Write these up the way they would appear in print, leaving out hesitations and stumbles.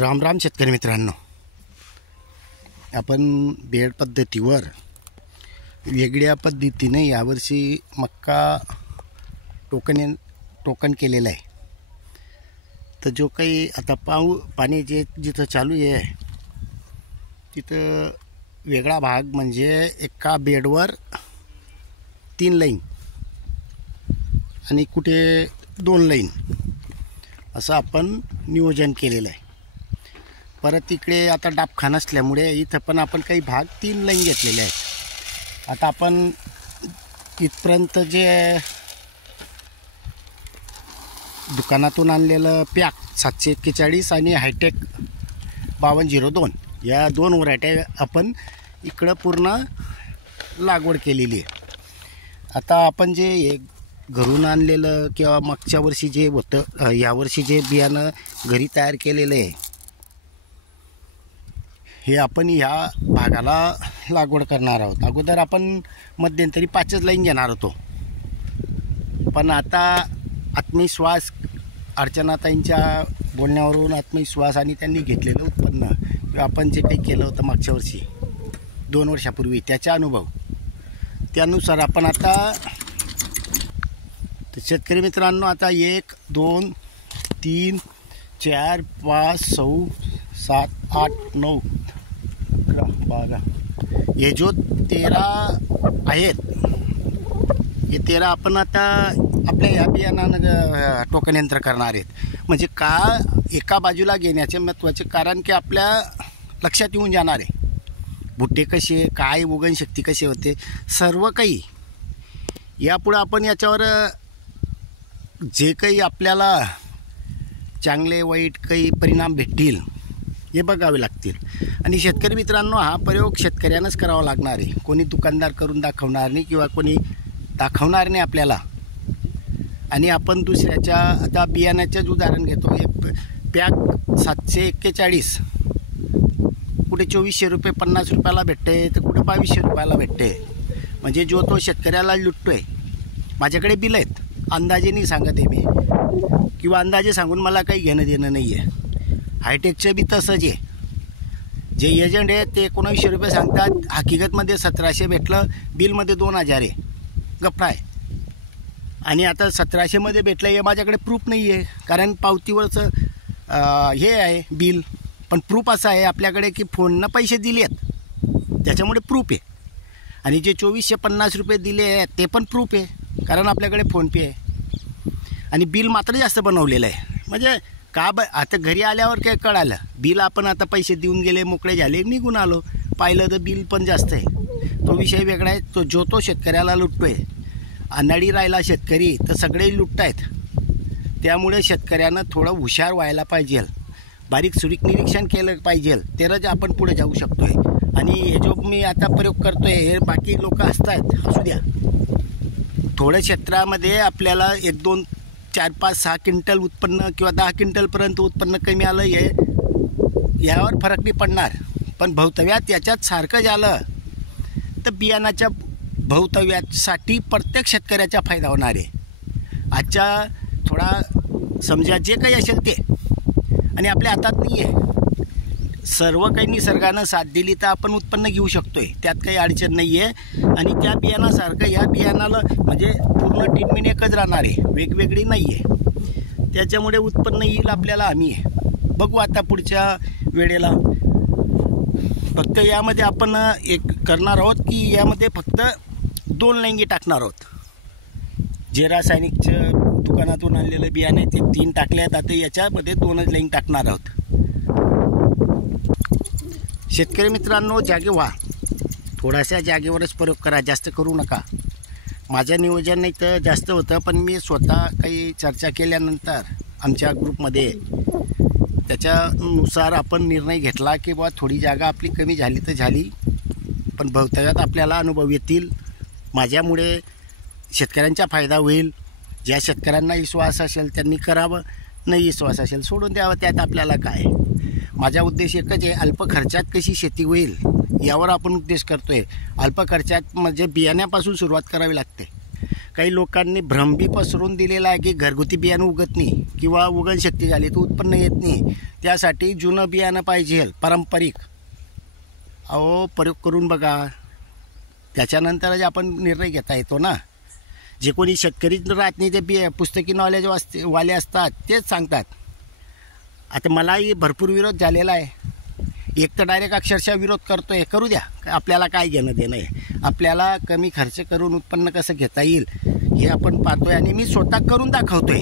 राम राम शेतकरी मित्रांनो, आपण बेड पद्धतीवर वेगळ्या पद्धतीने यावर्षी मक्का टोकन केलेला आहे. तर जो काही आता पाणी जिथं चालू आहे तिथं वेगळा भाग म्हणजे एका बेडवर 3 लाईन आणि कुठे 2 लाईन असं आपण नियोजन केलेलं आहे. परत इकडे आता डाबखाना असल्यामुळे इथं पण आपण काही भाग 3 लाईन घेतलेले आहेत. आता आपण इथपर्यंत जे दुकानातून आणलेलं पॅक 741 आणि हायटेक 5202 या 2 व्हरायट्या आपण इकडं पूर्ण लागवड केलेली आहे. आता आपण जे घरून आणलेलं किंवा मागच्या वर्षी जे होतं यावर्षी जे बियाणं घरी तयार केलेलं आहे हे आपण ह्या भागाला लागवड करणार आहोत. अगोदर आपण मध्यंतरी 5च लाईन घेणार होतो, पण आता आत्मविश्वास अर्चनाताईंच्या बोलण्यावरून आत्मविश्वास आणि त्यांनी घेतलेलं उत्पन्न किंवा आपण जे काही केलं होतं मागच्या वर्षी 2 वर्षापूर्वी त्याचा अनुभव त्यानुसार आपण आता शेतकरी मित्रांनो आता 1 2 3 4 5 6 7 8 9 11 12 हे जो 13 आहेत हे 13 आपण आता आपल्या या बियाणानं टोकन यंत्र करणार आहेत. म्हणजे का एका बाजूला घेण्याचे महत्त्वाचे कारण की आपल्या लक्षात येऊन जाणार आहे भुट्टे कसे, काय उगण शक्ती कशी होते, सर्व काही यापुढे आपण याच्यावर जे काही आपल्याला चांगले वाईट काही परिणाम भेटतील हे बघावे लागतील. आणि शेतकरी मित्रांनो हा प्रयोग शेतकऱ्यांनाच करावा लागणार आहे. कोणी दुकानदार करून दाखवणार नाही किंवा कोणी दाखवणार नाही आपल्याला. आणि आपण दुसऱ्याच्या आता बियाण्याचंच उदाहरण घेतो. हे पॅक 741 कुठे 2400 रुपये 50 रुपयाला भेटते तर कुठे 2200 रुपयाला भेटते. म्हणजे जो तो शेतकऱ्याला लुटतो आहे. माझ्याकडे बिल आहेत, अंदाजे नाही सांगत आहे मी किंवा अंदाजे सांगून मला काही घेणं देणं नाही आहे. हायटेकचं बी तसंच आहे. जे एजंट आहे ते 1900 रुपये सांगतात, हकीकतमध्ये 1700 भेटलं, बिलमध्ये 2000 आहे, गप्पा आहे. आणि आता 1700मध्ये भेटलं हे माझ्याकडे प्रूफ नाही आहे, कारण पावतीवरचं हे आहे बिल. पण प्रूफ असं आहे आपल्याकडे की फोननं पैसे दिले आहेत त्याच्यामुळे प्रूफ आहे. आणि जे 2450 रुपये दिले आहेत ते पण प्रूफ आहे, कारण आपल्याकडे फोनपे आहे. आणि बिल मात्र जास्त बनवलेलं आहे. म्हणजे आता घरी आल्यावर काय कळालं, बिल आपण आता पैसे देऊन गेले, मोकळे झाले, निघून आलो, पाहिलं तर बिल पण जास्त आहे. तो विषय वेगळा आहे. तो शेतकऱ्याला लुटतो आहे. अनाडी राहिला शेतकरी तर सगळे लुटत आहेत. त्यामुळे शेतकऱ्यानं थोडं हुशार व्हायला पाहिजे, बारीक सुरीक निरीक्षण केलं पाहिजे, तरच आपण पुढे जाऊ शकतो आहे. आणि हे जो मी आता प्रयोग करतो आहे हे बाकी लोक हसतायत, असू द्या. थोड्या क्षेत्रामध्ये आपल्याला 1 2 4 5 6 क्विंटल उत्पन्न किंवा 10 क्विंटलपर्यंत उत्पन्न कमी आलं हे यावर फरक नाही पडणार. पण भवितव्यात याच्यात सारखं झालं तर बियाणाच्या भवितव्यासाठी प्रत्येक शेतकऱ्याचा फायदा होणार आहे. आजच्या थोडा समजा जे काही असेल ते आणि आपल्या हातात नाही आहे. सर्व काही निसर्गानं साथ दिली तर आपण उत्पन्न घेऊ शकतो आहे, त्यात काही अडचण नाही आहे. आणि त्या बियाणासारखं या बियाणाला म्हणजे पूर्ण ट्रीटमेंट एकच राहणार आहे, वेगवेगळी नाही आहे. त्याच्यामुळे उत्पन्न येईल आपल्याला हमी आहे. बघू आता पुढच्या वेळेला. फक्त यामध्ये आपण एक करणार आहोत की यामध्ये फक्त 2 लाईंगी टाकणार आहोत. जे रासायनिकचं दुकानातून आणलेलं बियाणे ते 3 टाकले आहेत, आता याच्यामध्ये 2च लाईन टाकणार आहोत. शेतकरी मित्रांनो जागे व्हा, थोड्याशा जागेवरच प्रयोग करा, जास्त करू नका. माझं नियोजन नाही तर जास्त होतं, पण मी स्वतः काही चर्चा केल्यानंतर आमच्या ग्रुपमध्ये त्याच्यानुसार आपण निर्णय घेतला की बुवा थोडी जागा आपली कमी झाली तर झाली, पण भवितव्यात आपल्याला अनुभव येतील. माझ्यामुळे शेतकऱ्यांचा फायदा होईल. ज्या शेतकऱ्यांना विश्वास असेल त्यांनी करावं, नाही विश्वास असेल सोडून द्यावं, त्यात आपल्याला काय. माझा उद्देश एकच आहे, अल्प खर्चात कशी शेती होईल यावर आपण उद्देश करतो आहे. अल्प खर्चात म्हणजे बियाण्यापासून सुरुवात करावी लागते. काही लोकांनी भ्रम बी पसरून दिलेला आहे की घरगुती बियाणं उगत नाही किंवा उगण शक्ती झाली तर उत्पन्न येत नाही, त्यासाठी जुनं बियाणं पाहिजे पारंपरिक. अहो प्रयोग करून बघा, त्याच्यानंतरच आपण निर्णय घेता येतो ना. जे कोणी शेतकरी राहत नाही ते पुस्तकी नॉलेज वाले असतात तेच सांगतात. आता मलाही भरपूर विरोध झालेला आहे. एक तर डायरेक्ट अक्षरशः विरोध करतोय, करू द्या, आपल्याला काय घेणं देणं आहे. आपल्याला कमी खर्च करून उत्पन्न कसं घेता येईल हे आपण पाहतोय आणि मी स्वतः करून दाखवतोय.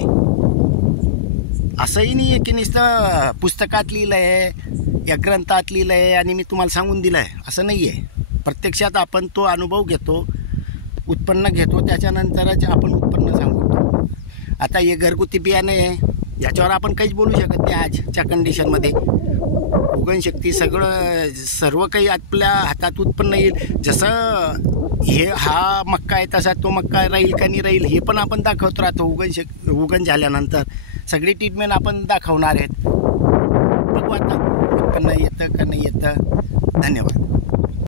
असंही नाही आहे की नुसतं पुस्तकात लिहिलं आहे, या ग्रंथात लिहिलं आहे आणि मी तुम्हाला सांगून दिलं आहे, असं नाही आहे. प्रत्यक्षात आपण तो अनुभव घेतो, उत्पन्न घेतो, त्याच्यानंतरच आपण उत्पन्न सांगतो. आता हे घरगुती बियाणं आहे, याच्यावर आपण काहीच बोलू शकत नाही आजच्या कंडिशनमध्ये. उगणशक्ती सर्व काही आपल्या हातात उत्पन्न येईल. जसं हा मक्का आहे तसा तो मक्का राहील का नाही राहील हे पण आपण दाखवत राहतो. उगण झाल्यानंतर सगळी ट्रीटमेंट आपण दाखवणार आहेत. बघू आता उत्पन्न येतं का नाही येतं. धन्यवाद.